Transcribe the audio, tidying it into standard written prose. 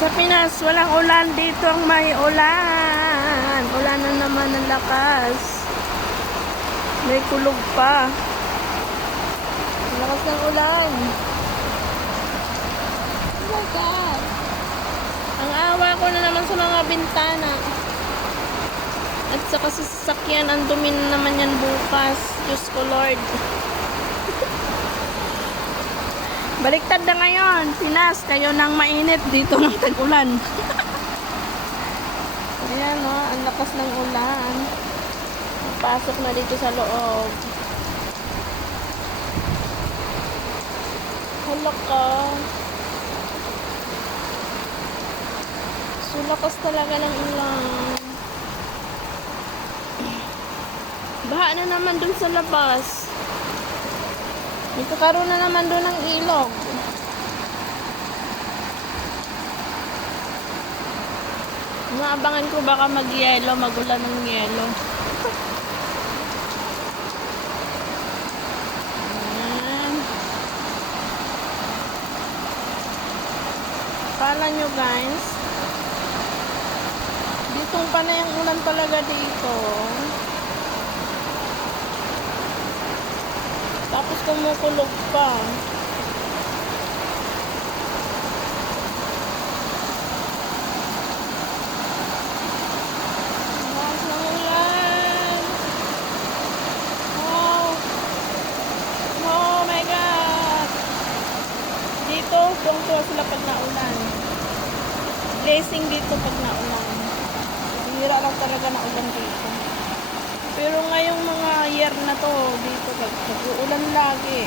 Sa Pinas, walang ulan. Dito ang may ulan. Ulan na naman ng lakas. May kulog pa. Ang lakas ng ulan. Oh my God. Ang awa ko na naman sa mga bintana. At sa sasakyan, ang dumi na naman yan bukas. Diyos ko Lord. Baliktad na ngayon. Pinas, kayo nang mainit. Dito ng tag-ulan. Ayan o, ang lakas ng ulan. Pasok na dito sa loob. Hala ka. So, lakas talaga ng ulan. Baha na naman dun sa labas. Nagkakaroon na naman doon ng ilog. Naabangan ko baka mag-yelo, magulan ng yelo. Ayan. Kala nyo guys, ditong pa na yung ulan talaga dito. Tapos kumukulog pa. Lakas ng ulan. Oh my God. Dito, tuwang-tuwa sila pag naulan. Blessing dito pag naulan. Hira lang talaga na ulan dito. Pero ngayong mga year na to, dito nag-uulan lagi.